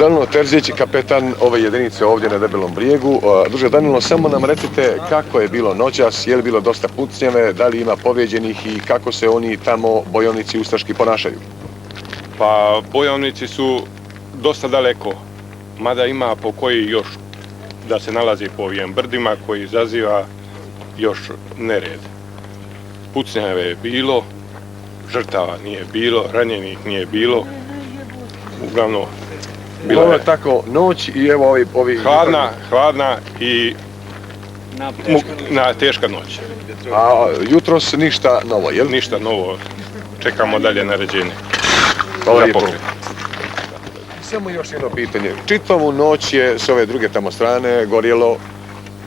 Danilo Terzić, kapetan ove jedinice ovdje na Debelom brijegu. Druže Danilo, samo nam recite kako je bilo noćas, je li bilo dosta pucnjave, da li ima povrijeđenih i kako se oni tamo bojovnici ustaški ponašaju? Pa bojovnici su dosta daleko, mada ima po koji još da se nalazi po ovim brdima koji izaziva još nered. Pucnjave je bilo, žrtava nije bilo, ranjenih nije bilo, uglavnom bilo Ovo je je tako noć i evo ovi... hladna i teška noć. A jutros ništa novo, jel? Ništa novo, čekamo dalje naređenje. Hvala lijepo. Samo još jedno pitanje. Čitavu noć je s ove druge tamo strane gorjelo,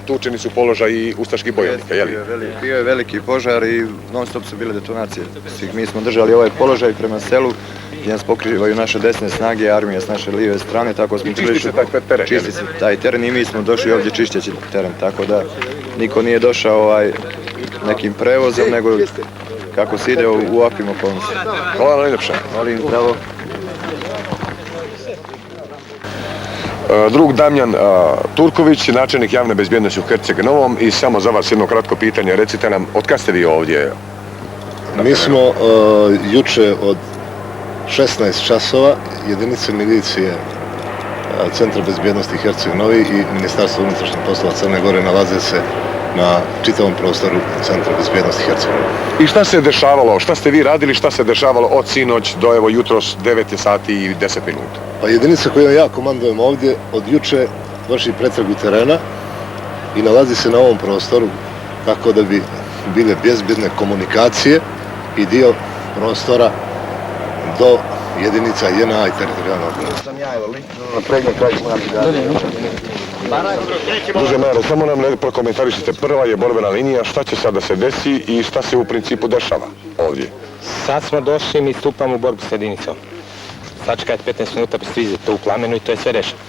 tučeni su položaji ustaških bojovnika, jel? Bio je veliki požar i non stop su bile detonacije. Mi smo držali ovaj položaj prema selu gdje nas pokrivaju naše desne snage, armija s naše lijeve strane, tako smo čisti se taj teren. Čisti se taj teren i mi smo došli ovdje čišćeći teren, tako da niko nije došao nekim prevozom, nego kako se ide u ovakvim okolnostima. Hvala najljepša. Molim, zdravo. Drug Damjan Turković, načelnik javne bezbjednosti u Herceg Novom, i samo za vas jedno kratko pitanje, recite nam, od kad ste vi ovdje? Mi smo juče od 16 časova jedinice milicije Centra bezbjednosti Herceg Novi i Ministarstva unutrašnjih poslova Crne Gore nalaze se na čitavom prostoru Centra bezbjednosti Herceg Novi. I šta se dešavalo, šta ste vi radili, šta se dešavalo od sinoć do evo jutros 9 sati i 10 minuta? Pa jedinica koju ja komandujem ovdje od juče vrši pretragu terena i nalazi se na ovom prostoru tako da bi bile bezbjedne komunikacije i dio prostora do jedinica JNA i teritorijalne obrane. Druže Mare, samo nam prokomentarišite, prva je borbena linija, šta će sad da se desi i šta se u principu dešava ovdje? Sad smo došli, mi stupamo u borbu s jedinicom. Sačekajte 15 minuta pa ste vidjeti to u plamenu i to je sve rešeno.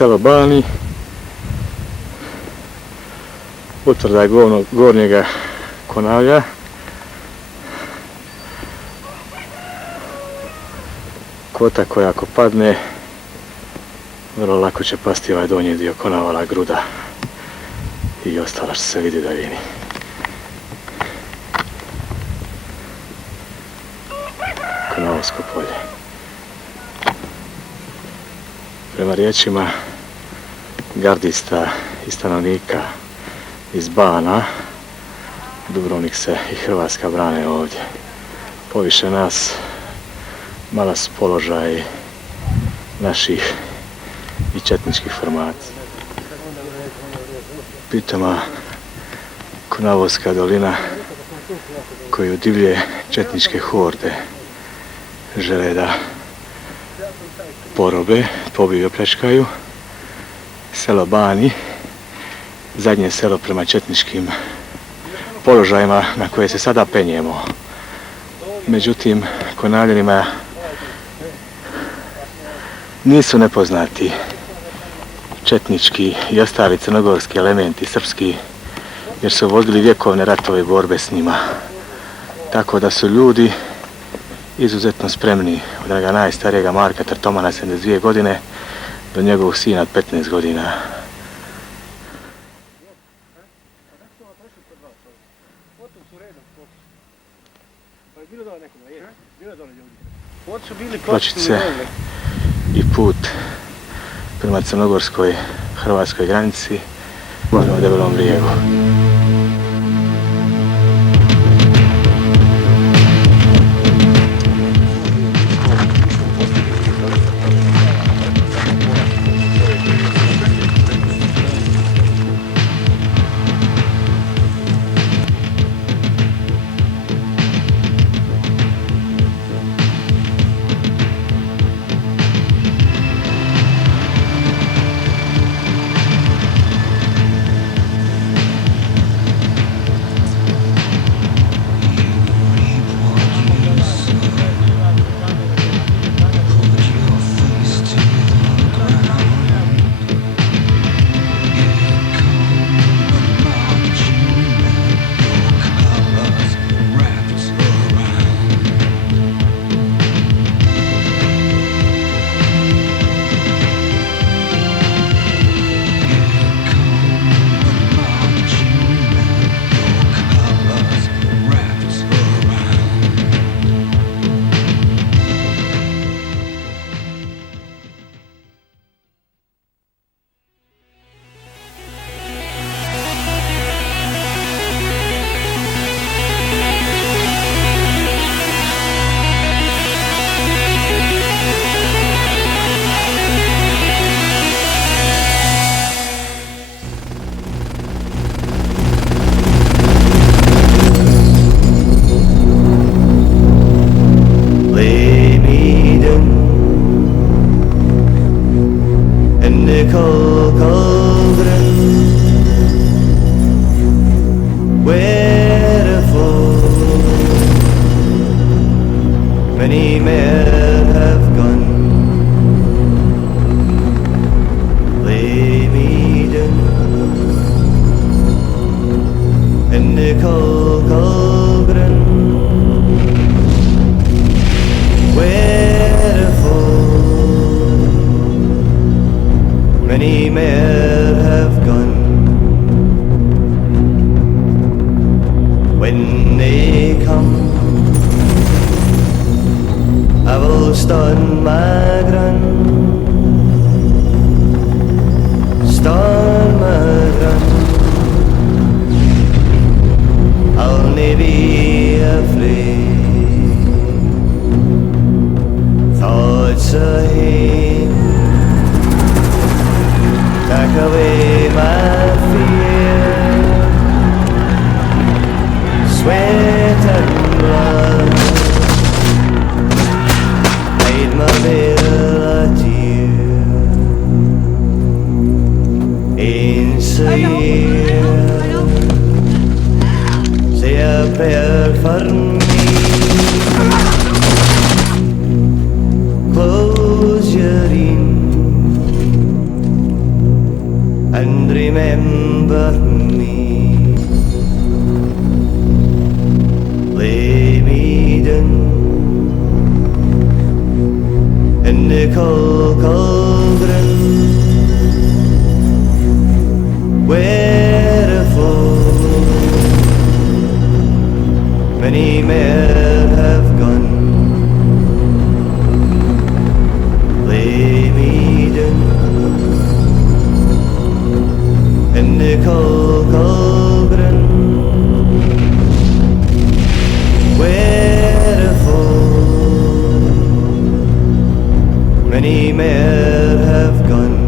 Selo Bani, utvrda gornjega Konavlja. kvota koja ako padne, vrlo lako će pasti ovaj donji dio Konavala, Gruda i ostalo što se vidi daljini. Konavolsko polje. Prema riječima gardista i stanovnika iz Bana, Dubrovnik se i Hrvatska brane ovdje. Poviše nas mala su položaj naših i četničkih formacija. Pitama Konavolska dolina koju divlje četničke horde žele da porobe, pobiju i opljačkaju. Selo Bani, zadnje selo prema četničkim položajima na koje se sada penjemo. Međutim, Konavljanima nisu nepoznati četnički i ostali crnogorski elementi srpski, jer su vodili vjekovne ratove i borbe s njima. Tako da su ljudi izuzetno spremni od onoga najstarijega Marka Trtomana 72 godine do njegovog sina od 15 godina. Pločice i put prema crnogorskoj hrvatskoj granici prema Debelom brijegu. Many men have gone. Lay me down in the cold, cold ground. Wherefore many men have gone. When they come, I will stand my ground, stand my ground. I'll never be afraid. Thoughts ahead, take away my fear. Sweat and blood, my melody inside. Say a prayer for me. Close your eyes and remember me. Lay me down Nicol Colgren, wherefore many men have gone. Lay me down in Nicol Colgren, wherefore many men have gone.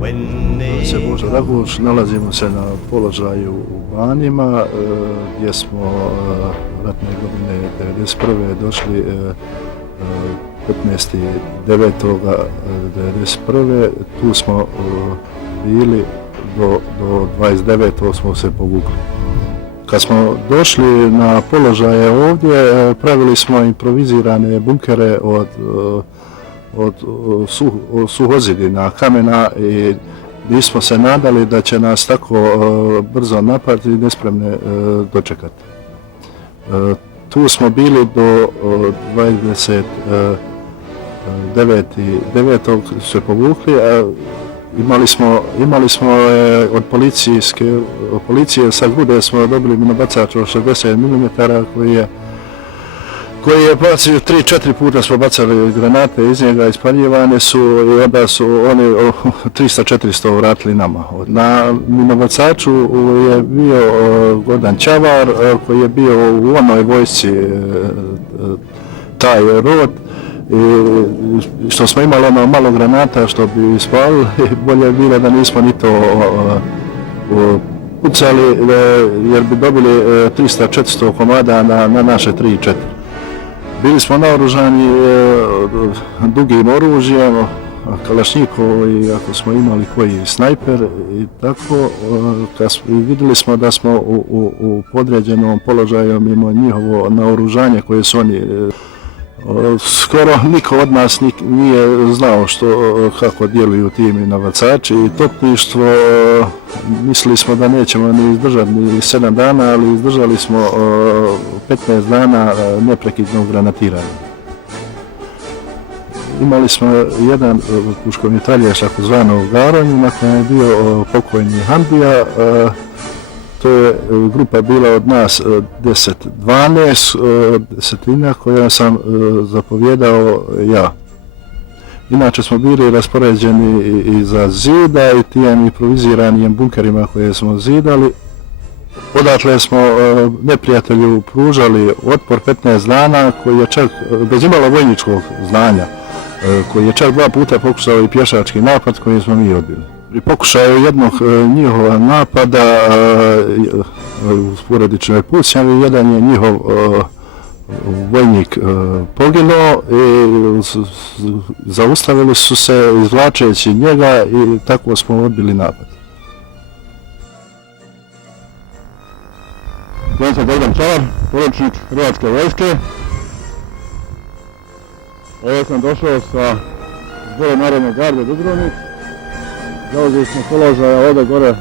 When they se Božo Raguš, nalazimo se na položaju u Banjima gdje smo ratne godine 1991. došli 15.9.1991. Tu smo bili do 29. smo se povukli. Kad smo došli na položaje ovdje, pravili smo improvizirane bunkere od suhozidina, kamena i nismo se nadali da će nas tako brzo napasti i nespremne dočekati. Tu smo bili do 29.9. se povukli, a imali smo od policije sa Grude smo dobili minobacač od 60 mm koji je bacio 3-4 puta, smo bacali granate iz njega, ispaljivane su i onda su oni 300-400 vratili nama. Na minobacaču je bio Gordan Čavar koji je bio u onoj vojsci taj rod, i što smo imali ono malo granata što bi ispalili, bolje je bilo da nismo ni to pucali jer bi dobili 300-400 komada na naše 3-4. Bili smo naoružani dugim oružjem, kalašnjikov i ako smo imali koji snajper i tako, vidjeli smo da smo u podređenom položaju mimo njihovo naoružanje koje su oni. Skoro niko od nas nije znao kako djeluju ti minobacači i topništvo. Mislili smo da nećemo ni izdržati ni 7 dana, ali izdržali smo 15 dana neprekidnog granatiranja. Imali smo jedan puškomitraljaš takozvano Garonju, na kojem je bio pokojni Handija. To je grupa bila od nas 10-12 desetina koja sam zapovjedao ja. Inače smo bili raspoređeni iza zida i tijem improviziranim bunkerima koje smo zidali. Odatle smo neprijatelju pružali otpor 15 dana koji je čak, bez imalo vojničkog znanja, koji je čak 2 puta pokušao i pješački napad koji smo mi odbili. Pri pokušaju jednog njihova napada u sporadičnoj pucnjavi, jedan je njihov vojnik poginuo i zaustavili su se izvlačeći njega i tako smo odbili napad. Ja sam Gordan Čavar, poručnik Hrvatske vojske. Ovdje sam došao sa Zbora Narodne garde Dubrovnik. Zauzeli smo položaja ovdje gore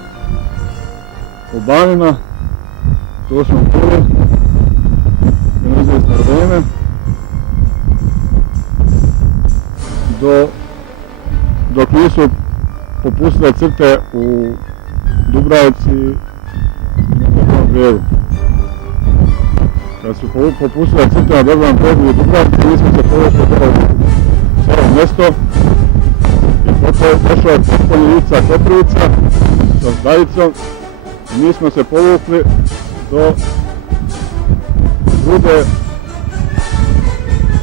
u Banjima. Tu smo bili na izvjesno vrijeme dok nisu popustile crte u Dubravci i na Dobrom brijegu. Kad su popustile crte na Dobrom brijegu i Dubravci, mi smo se povukli do svojeg mjesto. Došao je potpuno Ivica Koprivica sa Zdajicom i mi smo se povukli do Grude,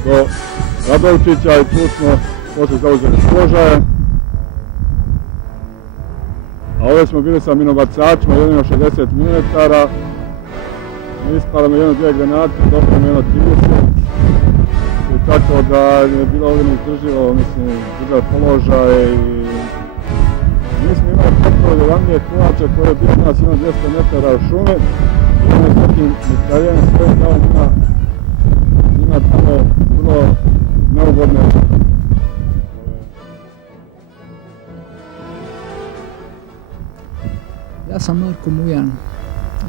do Radovčića i tu smo poslije zauzeli položaje. A ovdje smo bili sa minobacačima, jedino 60 mm, ispalamo 1-2 granate, dopremo 1-30. I tako da je bilo ovdje neizdrživo, držati položaj i mi smo imali potpuno do ranije Kovača koji je bio nas 200 metara šume i on je s nekim mitraljem sve dao njima tamo vrlo neugodne. Ja sam Marko Mujan.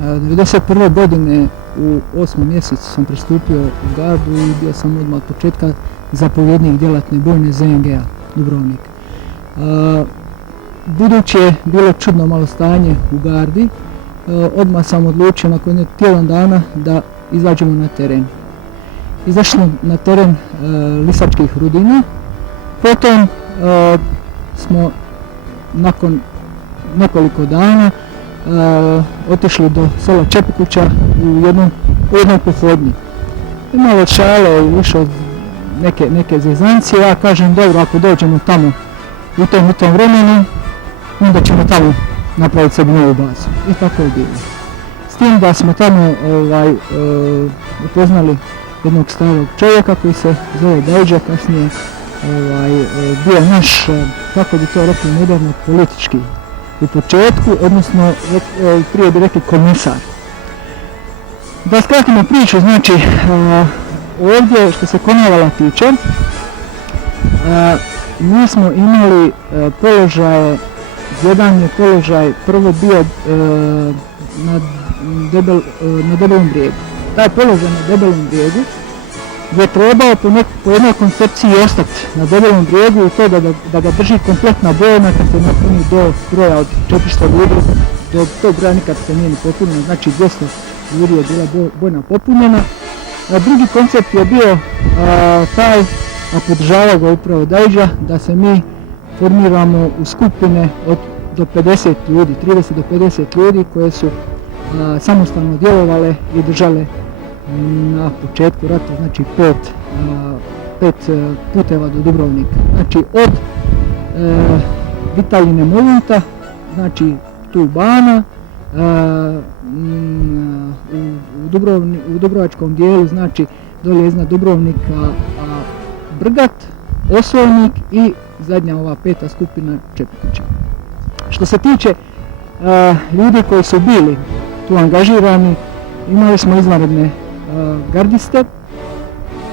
1991. godine u 8. mjesecu sam pristupio u gardu i bio sam odmah od početka zapovjednik djelatne bojne ZNG-a Dubrovnik. Budući je bilo čudno malo stanje u gardi, odmah sam odlučio nakon tjedan dana da izađemo na teren. Izašli smo na teren Lisačkih rudina, potom smo nakon nekoliko dana otišli do sela Čepikuća u jednom popodnji. Malo šale i išao neke zezancije, ja kažem dobro, ako dođemo tamo u tom vremenu, onda ćemo tamo napraviti sebi novu bazu. I tako je bilo. S tim da smo tamo upoznali jednog starog čovjeka koji se zove Dajđa, kasnije bio naš, kako bi to rekli moderno, politički u početku, odnosno prije bi rekli komisar. Da skratimo priču, znači ovdje što se Konavala tiče, mi smo imali položaje, jedan je položaj prvo bio na Debelom brijegu. Taj položaj na Debelom brijegu je trebao po jednoj koncepciji ostati na Debelom brijegu i to da ga drži kompletna bojna kad se napuni do broja od 400 ljudi, do tog broja nikad se nije ni popunjeno, znači 200 ljudi je bila bojna popunjena. Drugi koncept je bio taj, a podržava ga upravo Dajđa, da se mi formiramo u skupine do 50 ljudi, 30 do 50 ljudi koje su samostalno djelovale i držale na početku rata, znači pet puteva do Dubrovnika. Znači od Vitaljine Molunta, znači tu Bana, u dubrovačkom dijelu, znači dolje iznad Dubrovnika Brgat, Osojnik i zadnja ova peta skupina Čepikuća. Što se tiče ljudi koji su bili tu angažirani, imali smo izvanredne gardiste,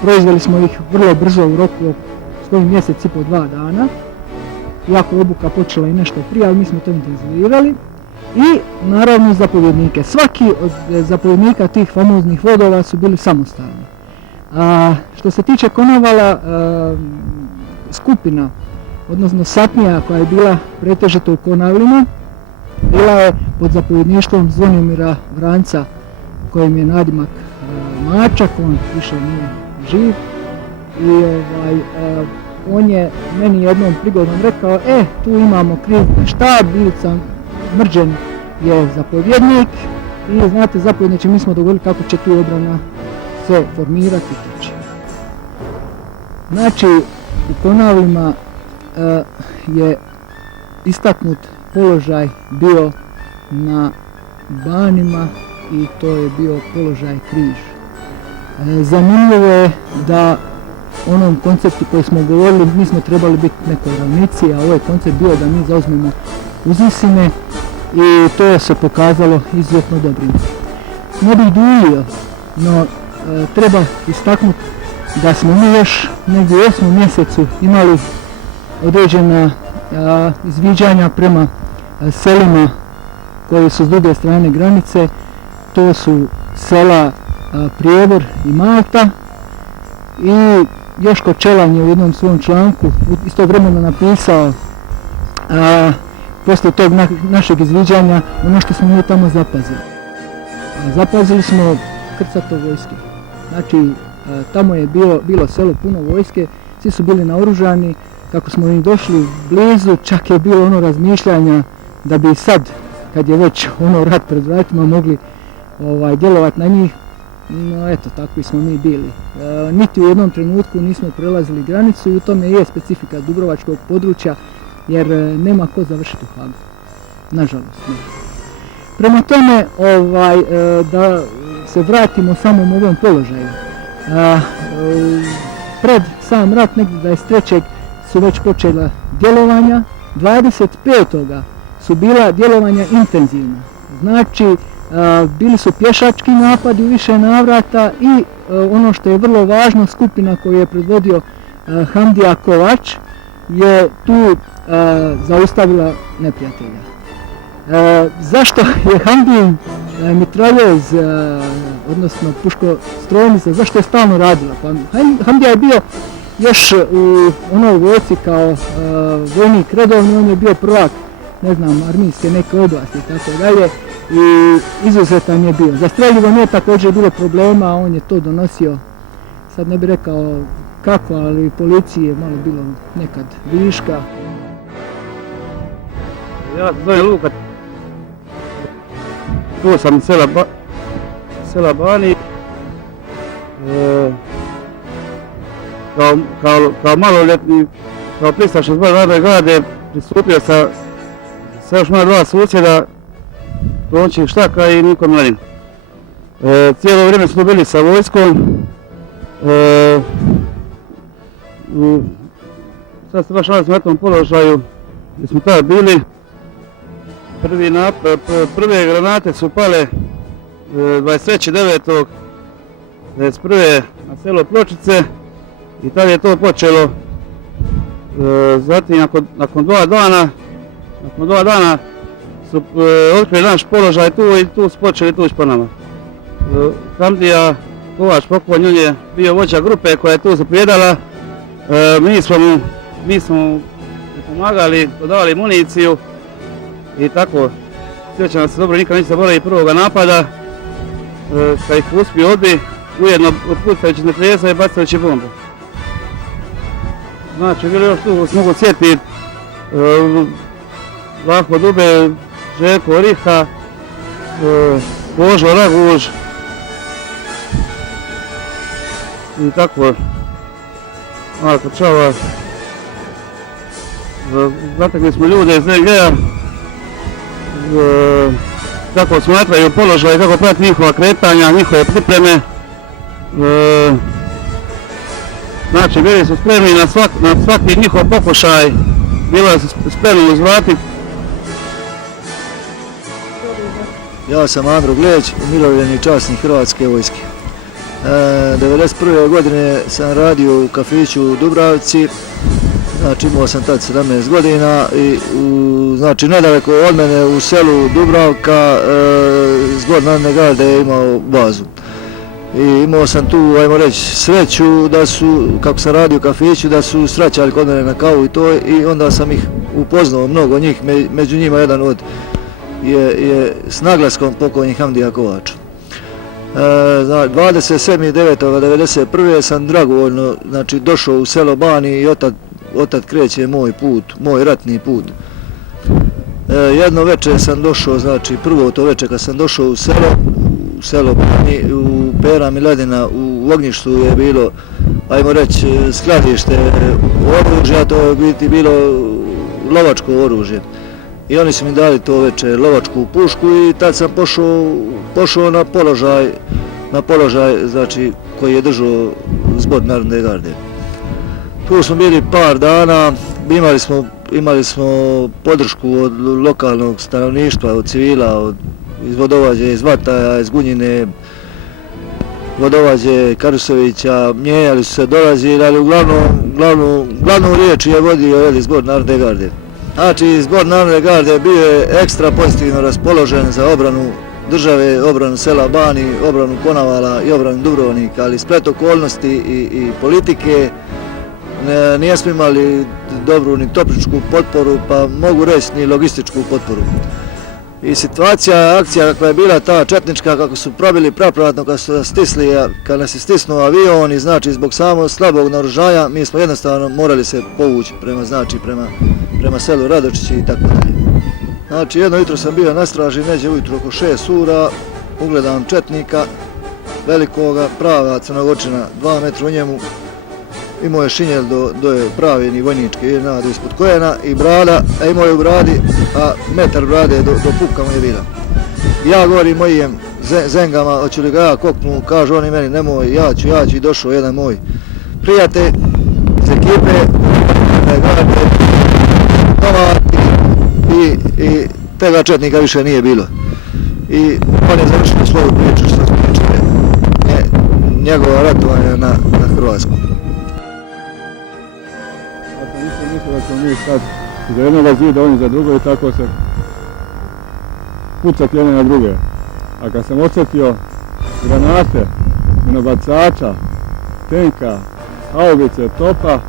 proizveli smo ih vrlo brzo u roku skoro mjesec i po 2 dana, iako obuka počela i nešto prije, ali mi smo to intenzivirali. I naravno zapovjednike. Svaki od zapovjednika tih famoznih vodova su bili samostalni. Što se tiče Konavala, skupina, odnosno satnija koja je bila pretežito u Konavlima, bila je pod zapovjedništvom Zvonimira Vranca, kojem je nadimak Mačak, on više nije živ. I on je meni jednom prigodom rekao, tu imamo krizni štab, Ivica Mrđen je zapovjednik i znate zapovjedniče, mi smo dogovorili kako će tu obrana se formirati i teći. Znači u Konavlima je istaknut položaj bio na Banima i to je bio položaj križ. Zanimljivo je da onom konceptu koji smo govorili, mi smo trebali biti nekoj ravnici, a ovaj koncept bio da mi zauzmemo uzvisine i to se pokazalo izuzetno dobrim. Ne bih duljio, no treba istaknuti da smo mi još negdje u 8. mjesecu imali određena izviđanja prema selima koji su s druge strane granice. To su sela Prijevor i Malta i Joško Čelan je u jednom svom članku istovremeno napisao poslije tog našeg izviđanja ono što smo mi tamo zapazili. Zapazili smo krcato vojske. Znači tamo je bilo selo puno vojske, svi su bili naoružani. Kako smo im došli blizu, čak je bilo ono razmišljanja da bi sad, kad je već rat pred vratima, mogli djelovati na njih. No eto, takvi smo mi bili. Niti u jednom trenutku nismo prelazili granicu i u tome je specifika dubrovačkog područja, jer nema ko završiti u Hagu. Nažalost. Ne. Prema tome, da se vratimo samom ovom položaju. Pred sam rat, negdje 23. su već počela djelovanja, 25. su bila djelovanja intenzivna. Znači, bili su pješački napadi u više navrata i ono što je vrlo važno, skupina koju je predvodio Hamdija Kovač je tu zaustavila neprijatelja. Zašto je Hamdijin mitraljez odnosno puškostrojnica, zašto je stalno radila? Pa Hamdija je bio još u onoj vojsci kao vojnik redovni, on je bio prvak, ne znam, armijske neke oblasti i tako dalje i izuzetan je bio. Za streljivo nije također bilo problema, on je to donosio, sad ne bih rekao kako, ali policiji je malo bilo nekad viška. Ja se zovem Luka, tu sam iz sela Bani, kao maloljetni, kao pristaš iz Zbora narodne garde, pristupio sa još moja dva susjeda, Tonči Štaka i Niko Mladin. Cijelo vrijeme smo bili sa vojskom, sad se baš nalazimo na tom položaju gdje smo tada bili. Prve granate su pale 23.9.1991. na selo Pločice i tada je to počelo. Zatim nakon dva dana su otkrili naš položaj tu i tu su počeli tući po nama. Hamdija Kovač pokojni, on je bio vođa grupe koja je tu zapovijedala. Mi smo mu pomagali, dodavali municiju i tako. Sjećam se dobro, nikad neću zaboraviti prvoga napada kad ih uspio odbi, ujedno pucajući iz neprijesa i bacajući bombu. Znači, bilo još tu, mogu sjetiti Vlaho Dube, Željko Riha, Božo Raguž i tako. Marko Čava. Zatekli smo ljude iz NG-a, kako smatraju položaj, kako prati njihova kretanja, njihove pripreme. Znači, bili su spremni na svaki njihov pokušaj, bili su spremni uzvratiti. Ja sam Andro Gleć, umirovljeni časnik Hrvatske vojske. 1991. godine sam radio u kafiću u Dubravci, znači imao sam tad 17 godina i znači nedaleko od mene u selu Dubravka Zbor narodne garde je imao bazu. I imao sam tu, ajmo reći, sreću da su, kako sam radio u kafiću, da su sraćali kod mene na kavu i to i onda sam ih upoznao, mnogo njih, među njima jedan od je s naglaskom pokojni Hamdija Kovač. 27.9.1991. sam dragovoljno znači, došao u selo Bani i otad kreće moj put, moj ratni put. Jedno večer sam došao, znači prvo to večer kad sam došao u selo Bani, u Pera Miladina, u ognjištu je bilo, ajmo reći, skladište oružja, to je biti bilo lovačko oružje. I oni su mi dali to večer lovačku pušku i tad sam pošao na položaj znači, koji je držao Zbor narodne garde. Tu smo bili par dana, imali smo podršku od lokalnog stanovništva, od civila, iz Vodovađe, iz Vataja, iz Gunjine, Vodovađe, Karusovića, mijenjali su se, dolazili, ali glavnu riječ je vodio Zbor narodne garde. Znači, Zbor narodne garde bio je ekstra pozitivno raspoložen za obranu države, obranu sela Bani, obranu Konavala i obranu Dubrovnika, ali splet okolnosti i politike nismo imali dobru ni topničku potporu, pa mogu reći ni logističku potporu. I situacija, akcija kakva je bila ta četnička, kako su probili prapravratno kad nas je stisnuo avion i znači zbog samo slabog naoružanja mi smo jednostavno morali se povući prema selu Radočići i tako dalje. Znači jedno jutro sam bio na straži, neđe ujutro oko 6 ura, ugledam četnika, velikoga, prava crnogorčina, 2 metra u njemu, imao je šinjel do je pravi ni vojnički, nadu ispod koljena i brada, a imao je u bradi, a metar brade do pupka mu je bila. Ja govorim mojim zengama, hoću li ga ja koknu, kažu oni meni nemoj, ja ću i došao jedan moj prijatelj iz ekipe, garde, i tega četnika više nije bilo. I on je završio svoju priču što smo pričali, njegova ratovanja na Hrvatskom. Ja sam isto mislio da smo mi sad za jednoga zida, oni za drugo i tako se pucati jedne na druge. A kad sam osjetio granate, minobacača, tenka, haubice, topa,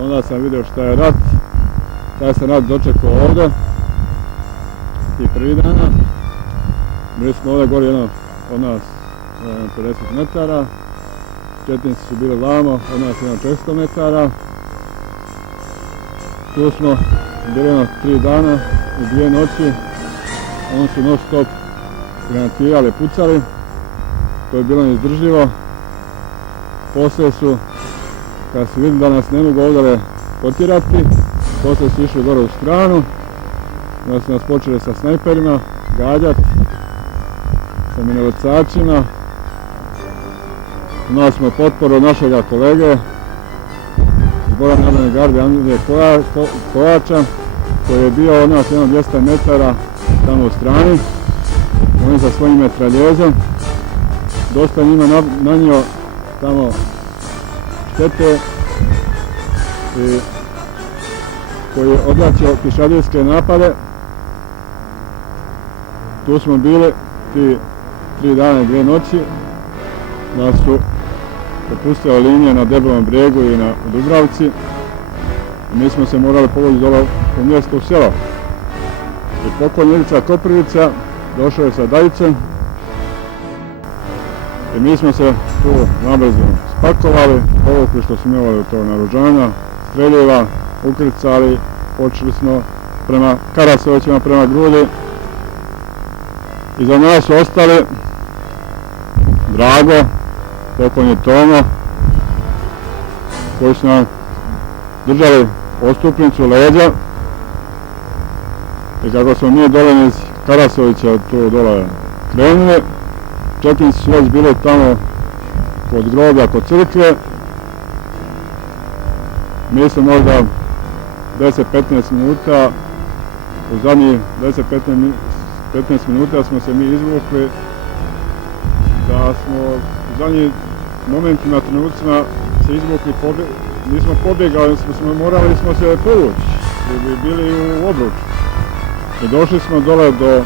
onda sam vidio šta je rat. Taj sam rat dočekao ovdje, tih prvih dana. Bili smo ovdje gori jedno od nas 50 metara, četnici su bili vamo, od nas jedno 400 metara. Tu smo bili jedno 3 dana i 2 noći, oni su non stop granatirali, pucali, to je bilo neizdrživo. Poslije su, kad su vidjeli da nas ne mogu ovdje potjerati, poslije su išli gore u stranu, onda su nas počeli sa snajperima gađati, sa minobacačima. Imali smo potporu od našega kolege Zbora narodne garde Andrije Kovača, koji je bio od nas jedno 200 metara tamo u strani, on je sa svojim metraljezom dosta njima nanio tamo štete i koji je odvraćao pješadijske napade. Tu smo bili ti 3 dana i 2 noći, da su popustile linije na Debelom brijegu i na Dubravci. Mi smo se morali povoditi dole u mjesto u selo. I pokojni Ivica Koprivica došao je sa Dajicem i mi smo se tu nabrzo spakovali, povukli što smo imali od tog naoružanja, streljiva, ukrcali, počeli smo prema Karasovićima, prema Grudi. Iza nas su ostali Drago, pokojni Tomo, koji su nam držali ostupnicu leđa. I kako smo mi dole iz Karasovića tu dole krenuli, četnici su već bili tamo kod groblja, kod crkve. Mi smo možda 10-15 minuta, u zadnjih 10-15 minuta smo se mi izvukli, da smo u zadnjih momentima, trenucima se izvukli, nismo pobjegali, morali smo se povući, jer bi bili u obruču. I došli smo dole do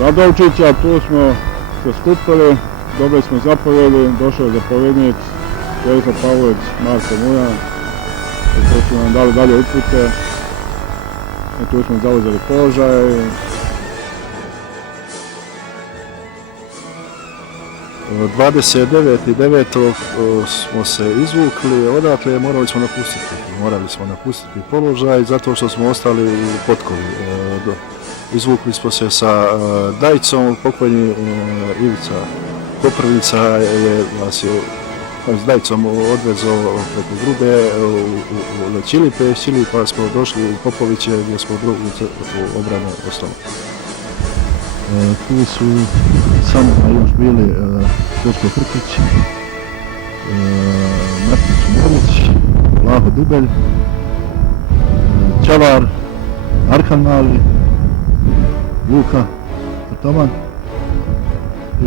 Radovčića, tu smo se skupili, dobili smo zapovjedi, došao je zapovjednik Veliko Pavlović, Marko Mujan, i tu su nam dali dalje upute i tu smo zauzeli položaj. 29.9. smo se izvukli, odatle morali smo napustiti položaj zato što smo ostali u potkovi. Izvukli smo se sa Dajcom, pokojni Ivica Koprivica je nas s Dajcom odvezao preko Grude u Čilipe, iz Čilipa smo došli u Popoviće gdje smo drugu obrane osnovali. Tu su sa nama još bili Čočko Krkić, Martić Morić, Vlaho Dubelj, Čavar, Arkan Mali, Luka Toman i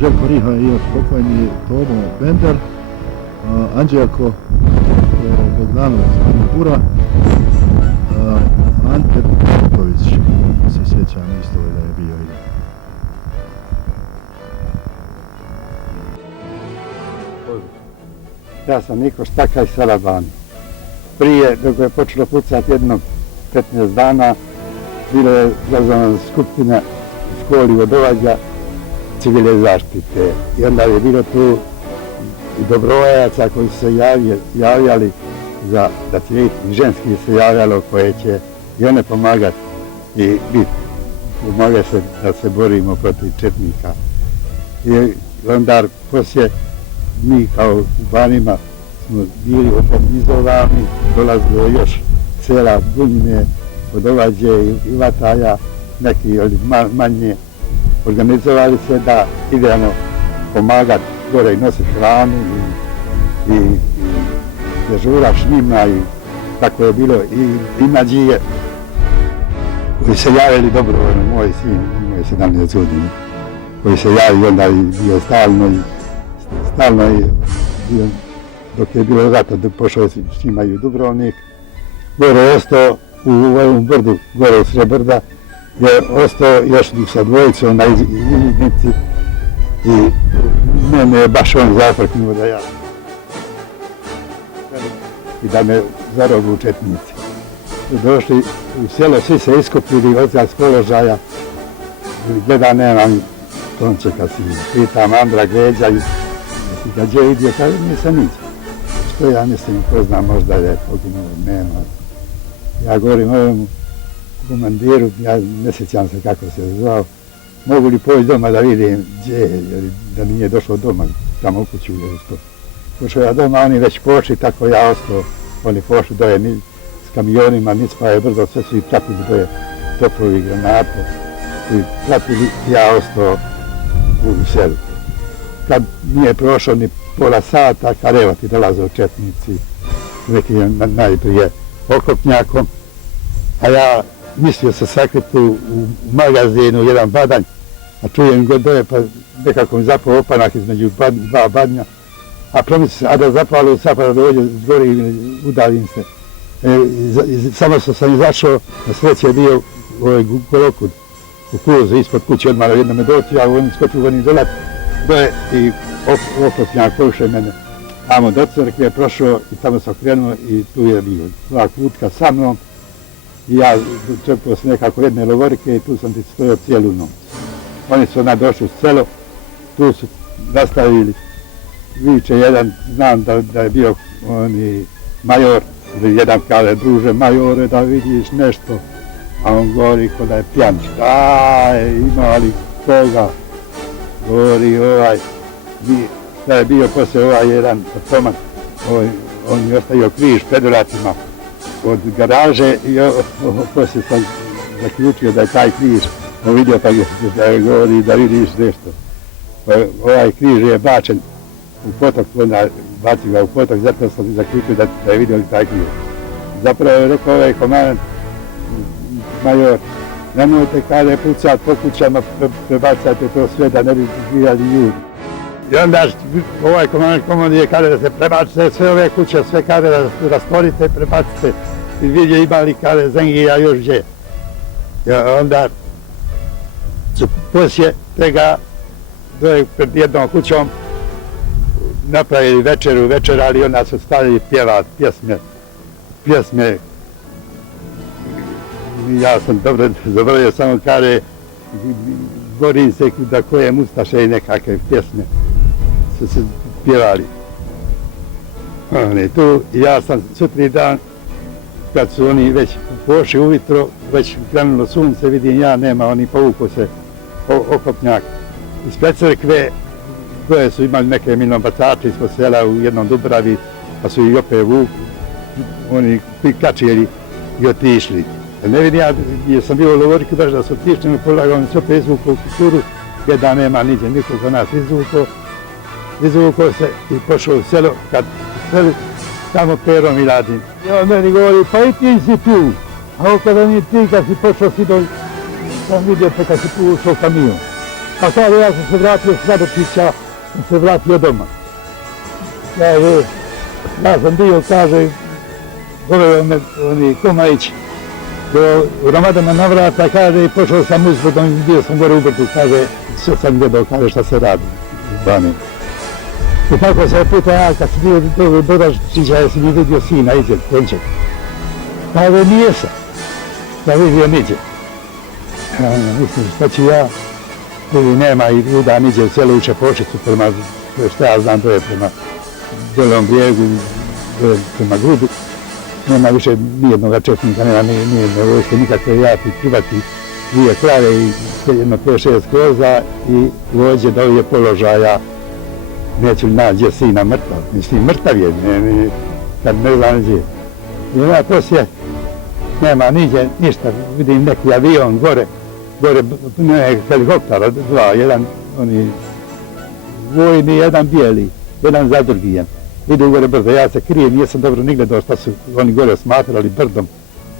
Željko Riha i još pokojni Tomo Bender, Anđelko Bogdanović Bura, Ante Popović, se sjećam isto da je bio i ja sam Niko Štaka iz sela Ban. Prije, dok je počelo pucati jedno 15 dana, bilo je zazvana skupina u školi vodovađa civilne zaštite. I onda je bilo tu i dobrovoljaca koji su se javljali da će i ženski se javljalo koje će i one pomagati i pomagaju se da se borimo protiv četnika. I onda poslije mi kao u Banima smo bili organizovani, dolazilo još sela Bunjine, Vodovađe i Vataja, neki manje, organizovali se da idemo pomagati gore i nositi hranu i dežuraš njima i tako je bilo i mađije koji se javili dobrovoljno, moj sin imao 17 godina, koji se javi onda i bio stalno i dok je bilo rata, pošao s njima i u Dubrovnik. Gore ostao u ovom brdu, gore u Srebrda je ostao još sa dvojicom na izvidnici i mene je baš on zafrknuo da ja i da me zarobu u četnici. Došli u selo, svi se iskupili od s položaja, gleda nemam Tončeka si, pitam Andra Gređa i ga gdje vidio, kaže nisam niđe. Što ja mislim, ko zna, možda je poginuo, nema. Ja govorim ovom komandiru, ja ne sjećam se kako se zvao, mogu li poći doma da vidim gdje je, da nije došao doma, tamo u kuću ili to. Pošao ja doma, oni već pošli, tako ja ostao, oni pošli doje s kamionima, nic pa je brzo, sve su i pratili doje topovi, granate, i pratili, ja ostao u selu. Kad nije prošao ni pola sata, kad evo ti dolaze četnici, neki najprije okopnjakom, a ja mislio se sakriti u magazinu jedan badanj, a čujem go doje, pa nekako mi zapao opanak između dva badnja, a promisli se, a da zapalo u sapa da dođe zgori i udalim se. Samo sam izašao, na sreće je bio golokud u kuzu ispod kuće, odmah na jednome doći, a on skočio u onih dolat, doje i okopnjak poruše mene. Amo do crkve je prošao i tamo sam krenuo i tu je bio dva kutka sa mnom i ja čepao se nekako jedne lovorike i tu sam ti stojao cijelu noć. Oni su onda došli u selo, tu su nastavili, viče jedan, znam da je bio major, jedan kaže, druže majore, da vidiš nešto, a on govori ko da je pijan. Šta je, ima li koga? Govori da je bio poslije jedan automat, on je ostavio križ pred vratima od garaže i poslije sam zaključio da je taj križ, on vidio pa da je govori da vidiš nešto. Ovaj križ je bačen u potok, onda bacio ga u potok, zato sam zaključio da je vidio taj križ. Zapravo je rekao ovaj komandant, major, nemojte kada pucat po kućama, prebacajte to sve da ne bi gledali ljudi. I onda ovaj komandije kada da se prebacite sve ove kuće, sve kada da rastvorite, prebacite i vidje imali kada zengija još gdje. I onda su poslije tega pred jednom kućom napravili večerali i onda su stavili pjevat pjesme. Ja sam dobro zaboravio, samo kaže borim se da koje Mustaše i nekakve pjesme su se pjevali. Tu ja sam sutri dan, kad su oni već pošli ujutro, već krenulo sunce, vidim ja, nema, oni povuko se okopnjak. Ispred crkve, koje su imali neke minobacače ispod sela u jednom Dubravi, pa su i opet oni kačili i otišli. Ne vidim ja, jer sam bio u Lovoriku baš da su otišli, no polagao mi se opet izvukao u kulturu, jedan nema niđe nikog od nas izvukao se i pošao u selo, kad seli tamo perom i radim. I on meni govori, pa i ti si tu, a ovo kada nije ti, kad si pošao si sam vidio te kad si ušao kamion. A kada ja sam se vratio s Radočića, sam se vratio doma. Ja sam bio, kaže, doveo me Komajić, u Ramadama na vrata, kaže, i pošao sam uzvodom i bio sam gore u brdu, kaže, sve sam gledao, kaže, šta se radi u Bani. I tako se puta ja, kad sam bio do Radočića, ja sam vidio sina, iđe, Tonček. Kaže, nije sam, da vidio niđe. Mislim, šta ću ja, ili nema i luda niđe u cijelu Čepošicu, prema, šta ja znam, to je prema Belom brijegu, prema Grudu. Nema više nijednog četnika, nema nijedne vojske, nikakve jati, privati, dvije krave i jedno 5-6 koza i vođe do ovih položaja. Neću li nađe sina mrtav, mislim mrtav je, kad ne znam gdje. I onda poslije nema niđe ništa, vidim neki avion gore, ne helikoptera, dva, jedan vojni, jedan bijeli, jedan za drugijem. Vidim gore brdo, ja se krijem, nisam dobro ni gledao šta su oni gore smatrali brdom.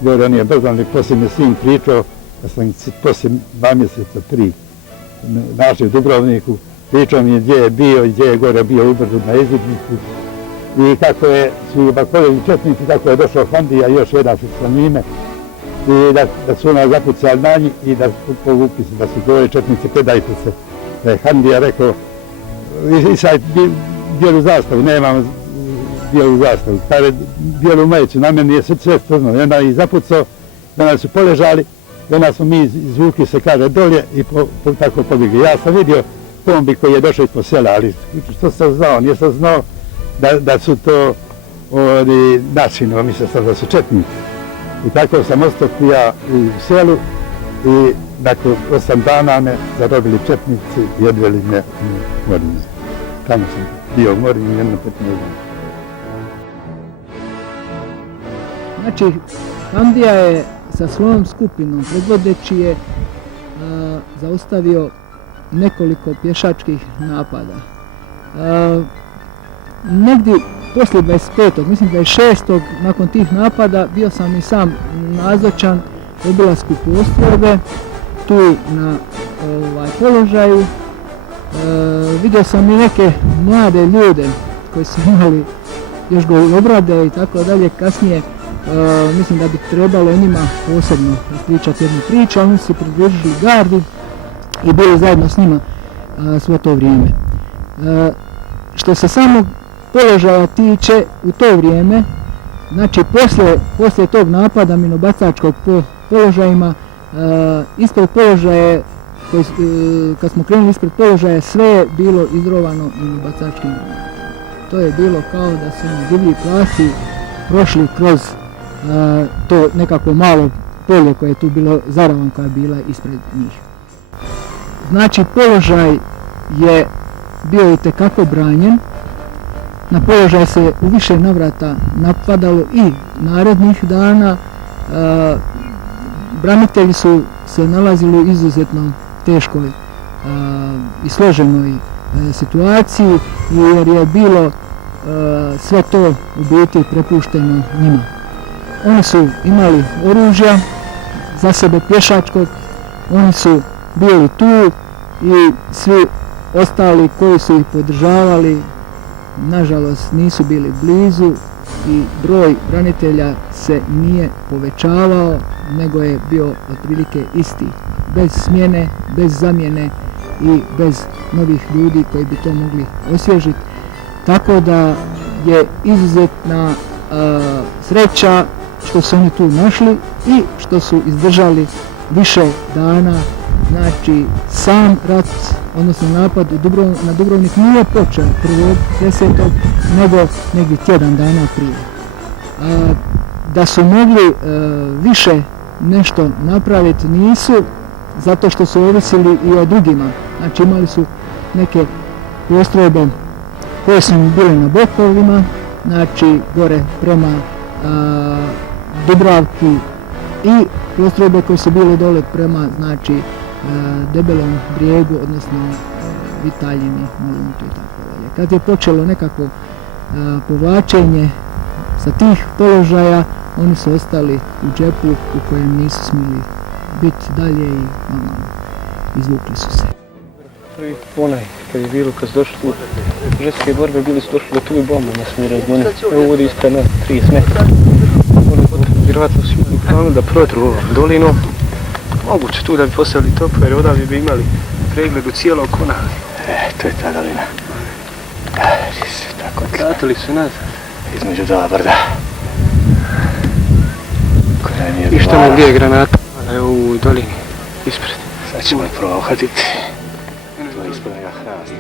Gore oni je brdom, ali poslije mi sin pričao, da sam poslije 2 mjeseca, 3, našli u Dubrovniku, pričao mi je gdje je bio i gdje je gore bio u brdu na izvidniku. I kako su bakovi četnici, kako je došao Fandija, još jedan sa njime. i da su ona zapucali na njih i da povukli se, da su dvoje četnici, predajte se. Da je Handija rekao, i sad bijelu zastavu, nemam bijelu zastavu, kaže bijelu majicu, na meni je sve crno, i onda ih zapucao, onda su poležali, i onda smo mi izvukli se, kaže, dolje i tako pobjegli. Ja sam vidio kombi koji je došao ispod sela, ali što sam znao, nisam znao da su to načini, mislio sam da su četnici. I tako sam ostao ja u selu i nakon 8 dana me zarobili četnici i odveli me u Morinje. Tamo sam bio u Morinju jedno 15 dana. Znači, Hamdija je sa svojom skupinom predvodeći je zaustavio nekoliko pješačkih napada. Negdje poslije 25. mislim 26. nakon tih napada bio sam i sam nazočan obilasku postrojbe tu na položaju. Vidio sam i neke mlade ljude koji su imali još golobrade i tako dalje. Kasnije mislim da bi trebalo o njima posebno pričati jednu priču, oni su se pridružili gardi i bili zajedno s njima svo to vrijeme. Što se samog položaja tiče u to vrijeme, znači poslije tog napada minobacačkog po položajima, ispred položaja, kad smo krenuli ispred položaja, sve je bilo izrovano minobacačkim granatama. To je bilo kao da su divlji plasi prošli kroz to nekako malo polje koje je tu bilo, zaravan koja je bila ispred njih. Znači položaj je bio itekako branjen, na položaj se u više navrata napadalo i narednih dana. Branitelji su se nalazili u izuzetno teškoj i složenoj situaciji jer je bilo sve to u biti prepušteno njima. Oni su imali oružja za sebe pješačkog, oni su bili tu i svi ostali koji su ih podržavali nažalost nisu bili blizu i broj branitelja se nije povećavao, nego je bio otprilike isti, bez smjene, bez zamjene i bez novih ljudi koji bi to mogli osvježiti. Tako da je izuzetna sreća što su oni tu našli i što su izdržali više dana. Znači sam rat, odnosno napad na Dubrovnik nije počeo 1.10. nego negdje tjedan dana prije. Da su mogli više nešto napraviti nisu, zato što su ovisili i o drugima. Znači imali su neke postrojbe koje su bile na bokovima, znači gore prema Dubravki i postrojbe koje su bile dole prema znači Debelom brijegu, odnosno Vitaljini, Moluntu i tako dalje. Kad je počelo nekako povlačenje sa tih položaja, oni su ostali u džepu u kojem nisu smjeli biti dalje i normalno izvukli su se. Prvi onaj, kad je bilo, kad su došli u žestoke borbe, bili su došli do tu i bombu nas mi razgonili. Evo ovdje ispred nas 30 metara. Vjerovatno su imali planu da protru ovom dolinom. Moguće tu da bi postavili topu, jer odavde bi imali pregled u cijelog Konavle. To je ta dolina. Vratili su nazad. Između dva brda. I što nam gdje je granata? Evo u dolini, ispred. Sad ćemo je prohvatiti. To je ispred njega hrasta.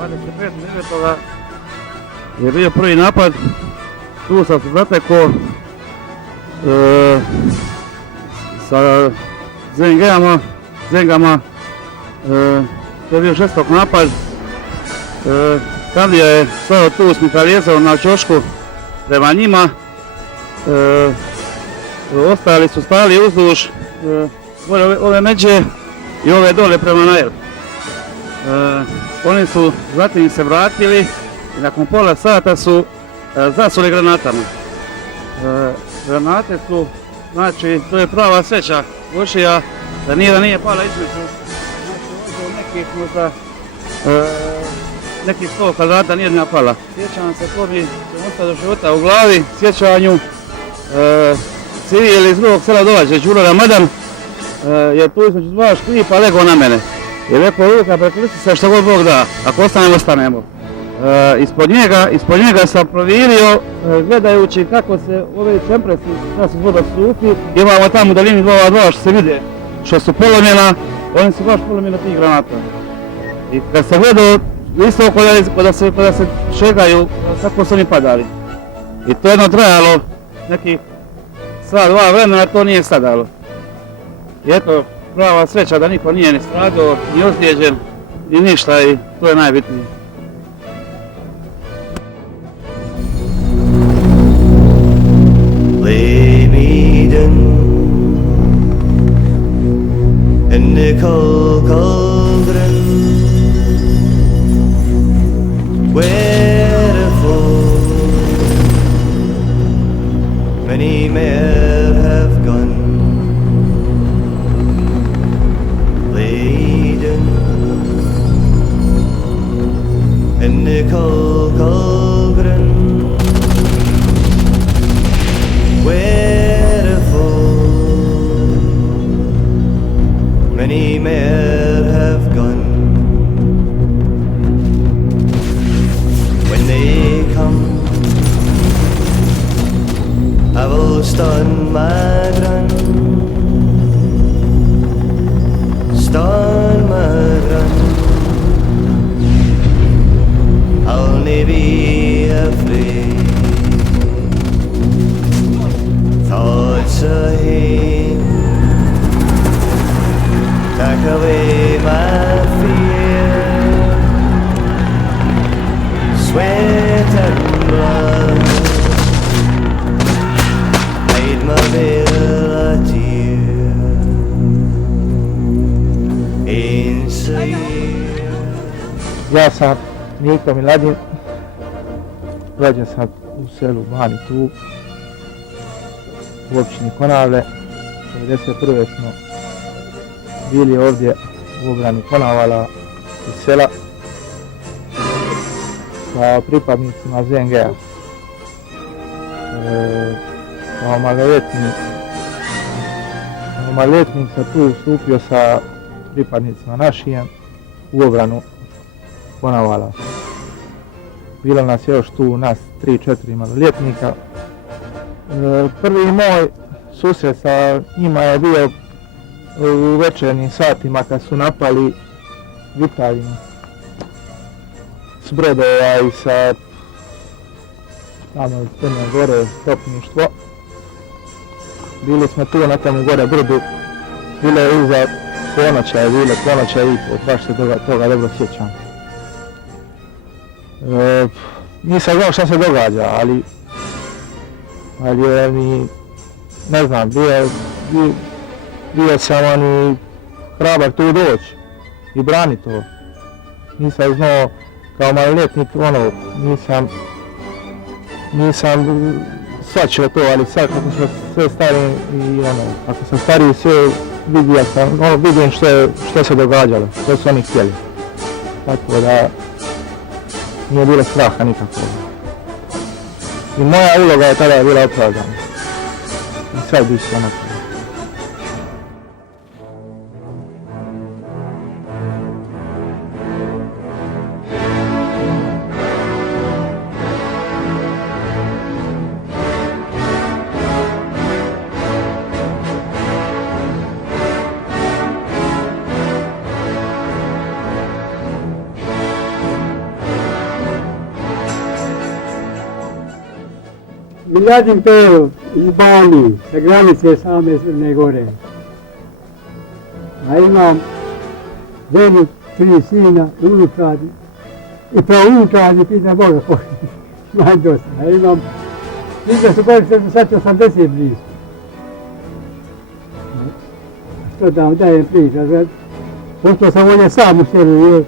25 minuta je bio prvi napad. Tu sam se zatekao sa zengama. To je bio žestok napad. Handija je stao tu s mitraljezom na ćošku prema njima. Ostali su stali uzduž ove međe i ove dole prema Najl. Oni su zatim se vratili i nakon pola sata su zasuli granatama. Granate su, znači, to je prava sreća Vušija, da nije pala između nekih možda nekih 100 kvadrata nije jedna pala. Sjećam se, to mi će ostati do života u glavi, sjećanju civil iz drugog sela Dovađe, Đuro Ramadan, je tu između dva škripa legao na mene. I rekao, Luka, preklisti se što god Bog da, ako ostanemo, ostanemo. Ispod njega sam provirio, gledajući kako se ove čempresi, kada su voda supi, imamo tamo u dalini dva što se vide, što su polomljena, oni su baš polomljeni tih granata. I kad sam gledao, isto kada se šegaju, tako su oni padali. I to jedno trajalo nekih sat, dva vremena, to nije stadalo. I eto, prava sreća da niko nije ni stradao, ni ozlijeđen, ni ništa i to je najbitnije. Lay me down in the cold cauldron where the fall many men have gone. Lay down in the cold cauldron where the fall many men have gone. When they come, I will stand my ground, stand my ground. I'll never be afraid. Thoughts ahead, take away my fear. Sweat and blood made my bill a tear. Inside. Ja sam Niko Miladin, rođen sam u selu Bani tu, u općini Konavle. 1991. smo bili ovdje u obrani Konavala iz sela sa pripadnicima ZNG-a. Kao maloljetnik sam tu ustupio sa pripadnicima našim u obranu Konavala. Bilo nas je još tu, nas 3-4 maloljetnika. Prvi moj susret sa njima je bio u večernjim satima kad su napali Vitaljinu s brodova i sa tamo iz Crne Gore stopništvo. Bili smo tu na tamo gore brdu, bilo je iza ponoća, je bilo ponoća i baš se toga dobro sjećam. Nisam znao šta se događa, ali mi, ne znam, bio sam hrabar tu doći i brani to. Nisam znao kao maloljetnik, nisam shvaćao to, ali sad kako sam sve stariji i ako sam stariji sve vidim što se događalo, što su oni htjeli. Tako da nije bilo straha nikako. I moja uloga je tada bila opravdana. I sad bi se onako. Miladin Pero iz Bani, sa granice same Crne Gore. A imam ženu, 3 sina, unučadi i praunučadi, pita Boga koji imam dosta. A imam, vidio su koji sad 80 blizu. Što da vam dajem priča, pošto sam ovdje sam u selu,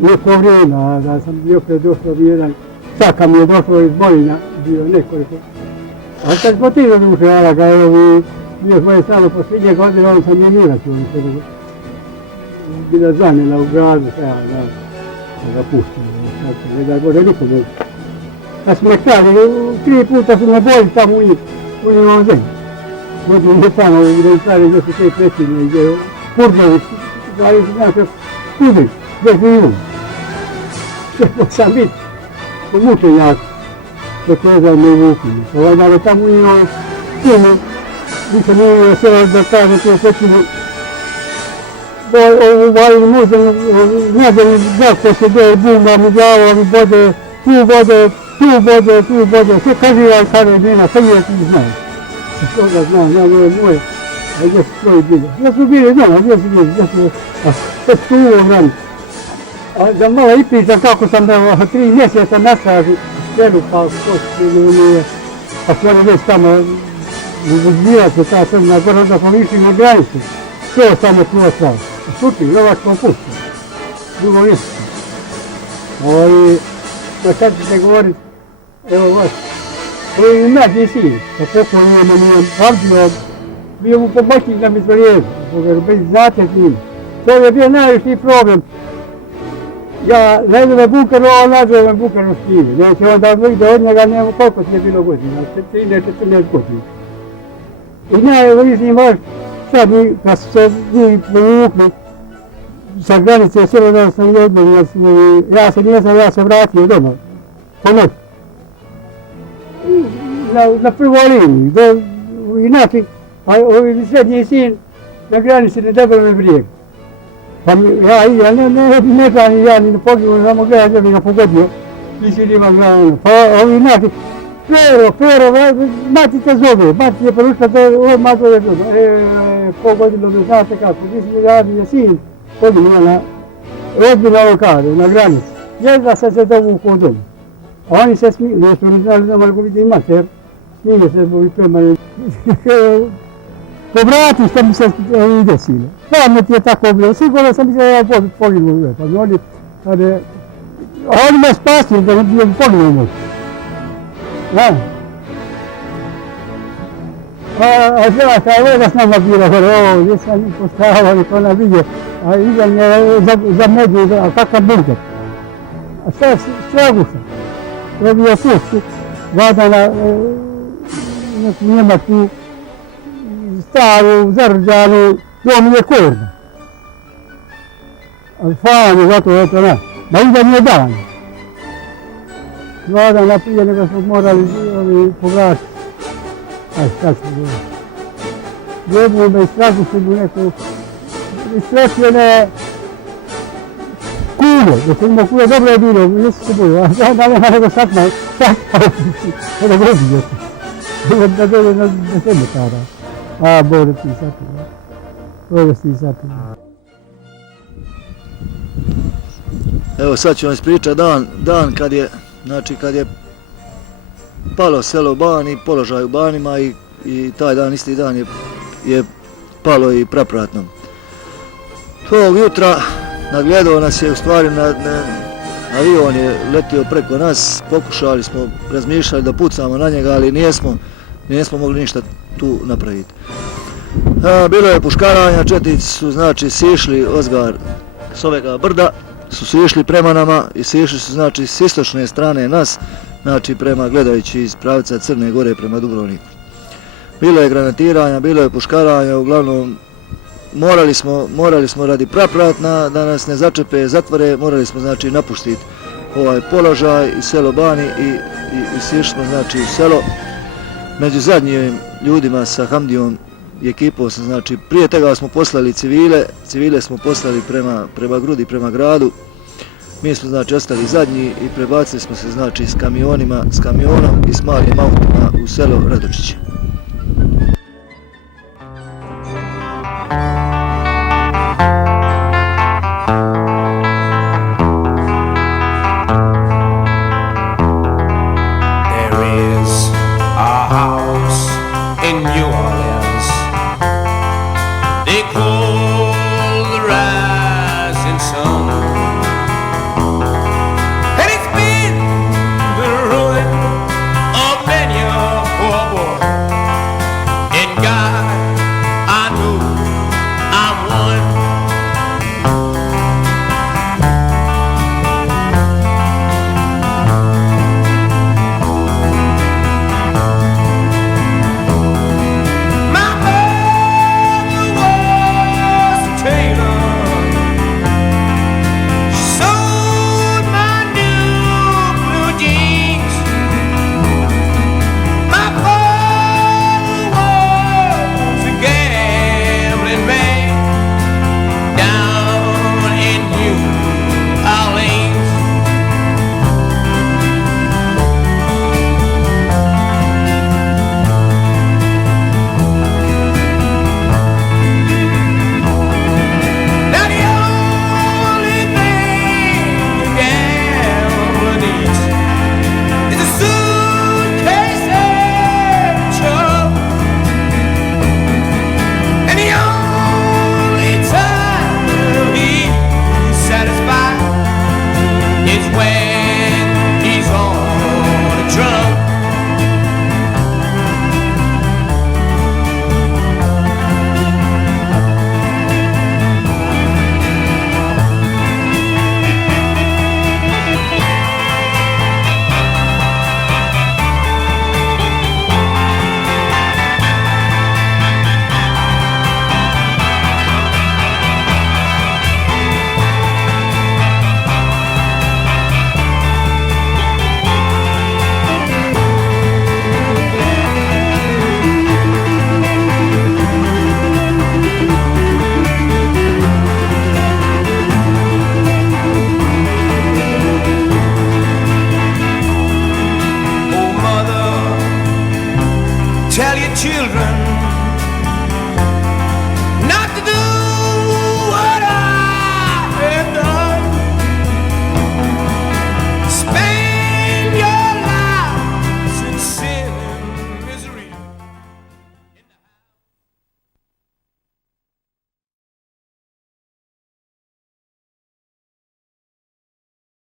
neko vrijeme, da sam i opet došao jedan, čaka mi je došao iz Borina, bio nekoliko. A kad smo ti doduše, Araga, evo, bio smo je stalo posljednje godine, on sam je mirac u ovom selu. Bila zanjela u gradu, da ga pustim. znači, ne daj Bože nikome. Kad smo htjeli, 3 puta su me boli tamo u njegovom zemlji. Godinu je tamo gdje stvari, gdje su te predsjedne, gdje je Purdović, stvari su nekako Kudrić, gdje živim. Trebao sam biti mučenjak dok ne znam me uvukli. Ali tamo u njegovom filmu, nisam imao sve da kaže to počinu ovu muzeju, njegovi jako se gdje buma, mi glavo, mi bode, tu bode, sve kaživaj kada je dnina, sve je ti znaš. Toga znam, ja ovo je moje, a gdje su svoji bili. Gdje su bili, znam, gdje su bili, sve su uvo znam. A da malo i pričam kako sam da 3 mjeseca nastraži, selu pa pa su oni već tamo uzbila se ta crna gora, da smo išli na granicu. To samo tu ostalo. Šuti, Novac smo pustili. Drugo mjesto. Pa sad ćete govorit, evo vas, ovo je mlađi sin, pa pokojno nije Abdilo, bio mu pomoćnik na Mitrovijezu, bez znate s njim. To je bio najviši problem. Ja ležem bunker, on ležem bunker u Štini. Znači onda vidi od njega nema koliko ti je bilo godina, 13-14 godina. I najviši baš sad kad su se mi povukli sa granice, sve da sam jednom, ja se nisam, ja se vratio doma, po noći. Na prvoj liniji, inače, a ovi srednji sin na granici ne Debelome Brijegu. Pa ja ne znam, ja ni ne poginuo, samo gledam da bi ga pogodio, nisi li imam gledano. Pa ovi inače, Pero, mati te zove, mati je poručila da ovo mato je zove. Pogodilo me, znate kako, mislim da je sin poginuo na rodbina lokade, na granici. Jedva se dovuku u domu. A oni se smiju, nešto ne znali da mogu vidjeti mater, smije se zbog prema. Povrati što mi se ide sile. Stvarno ti je tako bilo, sigurno sam mislio da ja poginuo. Pa oni me spasili da bi poginuo. A Hrvatska je da s nama bila, gdje sam njih postavao i to na vidio, a idem je za mediju, a kakav bunker. A šta Straguša, to je bio puštu, vada na neku Njemačku, staru, zarđanu, dom je korda. Ali fajno, zato je to naš. Ma idem je dan. 2 dana prije nego smo morali povratiti. Aj, šta se bilo? Jedno me Stragušu mu neko isretljene kule, da se imao kule, dobro je bilo, nisu se bojio, a da nema nego satma, da vodi još. Da dođe na 10 metara. A, Bože ti satma. Bože ti satma. Evo sad ću vam ispričati dan kad je palo selo Bani, položaj u Banima i taj dan, isti dan je palo i Prapratnom. Tog jutra nagledao nas je, u stvari avion je letio preko nas, pokušali smo, razmišljali da pucamo na njega, ali nismo mogli ništa tu napraviti. Bilo je puškaranja, četnici su znači sišli ozgar s ovega brda, su sišli prema nama i sišli su znači s istočne strane nas, znači prema gledajući iz pravca Crne Gore prema Dubrovniku. Bilo je granatiranja, bilo je puškaranja, uglavnom morali smo radi Prapratna da nas ne začepe, zatvore, morali smo znači napustiti ovaj položaj i selo Bani i sišli smo znači u selo. Među zadnjim ljudima sa Hamdijom i ekipom smo znači prije toga smo poslali civile smo poslali prema Grudi, prema gradu. Mi smo znači ostali zadnji i prebacili smo se znači s kamionom i s malim autima u selo Radočiće.